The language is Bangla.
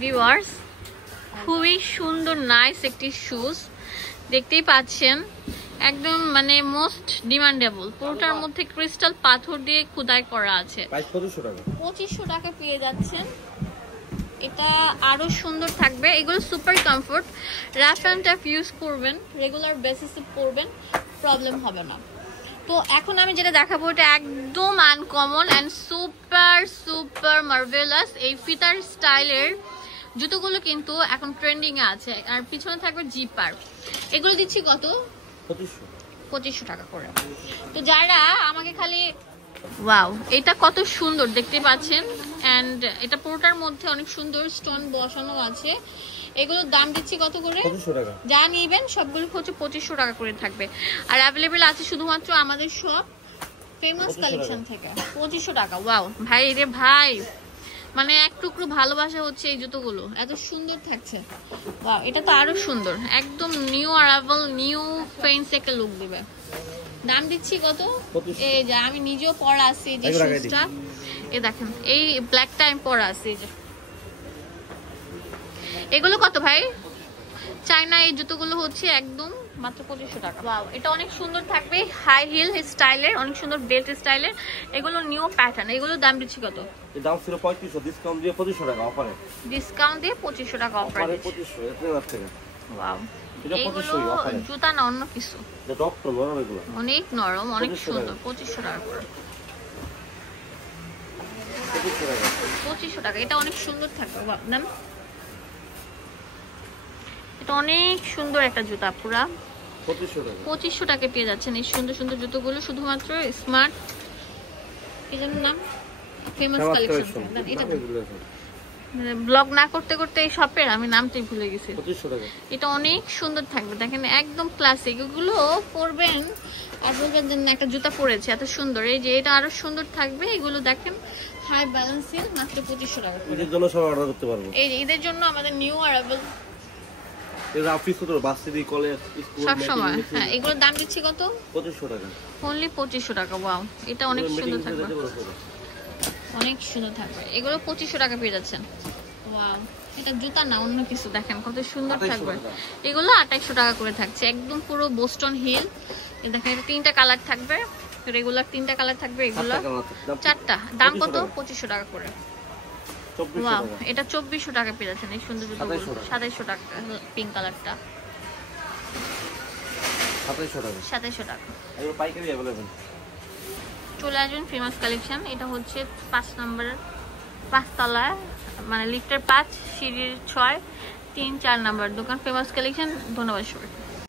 ভিউয়ার্স, খুবই সুন্দর নাইস একটি শুজ দেখতেই পাচ্ছেন, একদম মানে মোস্ট ডিমান্ডেবল। পুরোটার মধ্যে ক্রিস্টাল পাথর দিয়ে খোদাই করা আছে। 2500 টাকা পেয়ে যাচ্ছেন। এটা আরো সুন্দর থাকবে। এগুলো super comfort, rough and tough use করবেন, রেগুলার বেসিসে পরবেন, প্রবলেম হবে না। তো এখন আমি যেটা দেখাবো এটা একদম uncommon and super super marvellous. এই ফিতার স্টাইলের জুতোগুলো কিন্তু এখন ট্রেন্ডিং এ আছে, আর পিছনে থাকবে জিপার। এগুলো দিচ্ছি কত? 2500 টাকা করে। তো যারা আমাকে খালি ওয়াও, এটা কত সুন্দর দেখতে পাচ্ছেন, এন্ড এটা পুরোটার মধ্যে অনেক সুন্দর স্টোন বসানো আছে। এগুলোর দাম দিচ্ছি কত করে? 2500 টাকা। যা নিবেন সবগুলো হচ্ছে 2500 টাকা করে থাকবে। আর অ্যাভেলেবেল আছে শুধুমাত্র আমাদের সব ফেমাস কালেকশন থেকে। 2500 টাকা। ওয়াও ভাই রে ভাই, মানে এক টুকরো ভালোবাসা হচ্ছে এই জুতোগুলো, এত সুন্দর থাকছে। ওয়াও, এটা তো আরো সুন্দর, একদম নিউ অ্যারাইভাল, নিউ ফেন্স একটা লুক দিবে। দাম দিচ্ছি কত? এই যে আমি নিজেও পরা আছি, এই যে শুজটা এই দেখেন, এই ব্ল্যাকটা আমি পরা আছি। এই যে এগুলো কত ভাই? চায়না এই জুতোগুলো হচ্ছে একদম মাত্র 2500 টাকা। ওয়াও, এটা অনেক সুন্দর থাকবে, হাই হিল স্টাইলের, অনেক সুন্দর বেল্ট স্টাইলের। এগুলো নিউ প্যাটার্ন। এগুলোর দাম দিচ্ছি কত? এর দাম ছিল 3500, ডিসকাউন্ট দিয়ে 2500 টাকা অফারে। ডিসকাউন্ট দিয়ে 2500 টাকা অফারে। 2500 এর থেকে। ওয়াও, এগুলো জুতা না অন্য কিছু। এটা ডক্টর নরম, এগুলো অনেক নরম, অনেক সুন্দর। 2500 টাকা করে। 2500 টাকা। এটা অনেক সুন্দর থাকবে। নেন, এটা অনেক সুন্দর একটা জুতা, পুরা 2500 টাকা পেয়ে যাচ্ছেন এই সুন্দর সুন্দর জুতোগুলো, শুধুমাত্র স্মার্ট কি যেন নাম, ফেমাস কালেকশন। এটা ব্লগ না করতে করতে এই শপের আমি নামটাই ভুলে গেছি। 2500 টাকা। এটা অনেক সুন্দর থাকবে, দেখেন একদম ক্লাসিক। এগুলো পরবেন আর বলবেন যে একটা জুতা পরেছে, এত সুন্দর। এই যে এটা আরো সুন্দর থাকবে। এগুলো দেখেন হাই ব্যালেন্সিং, মাত্র 2500 টাকা। ঈদের জন্য সব অর্ডার করতে পারবো। এই যে ঈদের জন্য আমাদের নিউ অ্যারাইভাল এর অফিস তো বাসিদি কলেজ স্কুল সব সময়। হ্যাঁ, এগুলোর দাম দিচ্ছি কত? 2500 টাকা। অনলি 2500 টাকা। ওয়াও, এটা অনেক সুন্দর থাকবে, অনেক সুন্দর থাকবে। এগুলো 2500 টাকা পেয়ে যাচ্ছেন। ওয়াও, এটা জুতা না অন্য কিছু, দেখেন কত সুন্দর থাকবে। এগুলো 2800 টাকা করে থাকছে, একদম পুরো বোস্টন হিল। এই দেখেন, এটা 3টা কালার থাকবে, রেগুলার 3টা কালার থাকবে, এগুলো 4টা। দাম কত? 2500 টাকা করে। ওয়াও, এটা 2400 টাকা পেয়ে যাচ্ছেন এই সুন্দর জুতোগুলো। 2700 টাকা পিঙ্ক কালারটা। 2700 টাকা। এগুলো পাইকারি अवेलेबल। চলে আসবেন ফেমাস কালেকশন। এটা হচ্ছে 5 নম্বর, 5 তলায়, মানে লিফটের 5, সিঁড়ির 6, 3, 4 নম্বর দোকান, ফেমাস কালেকশন। ধন্যবাদ সবাই।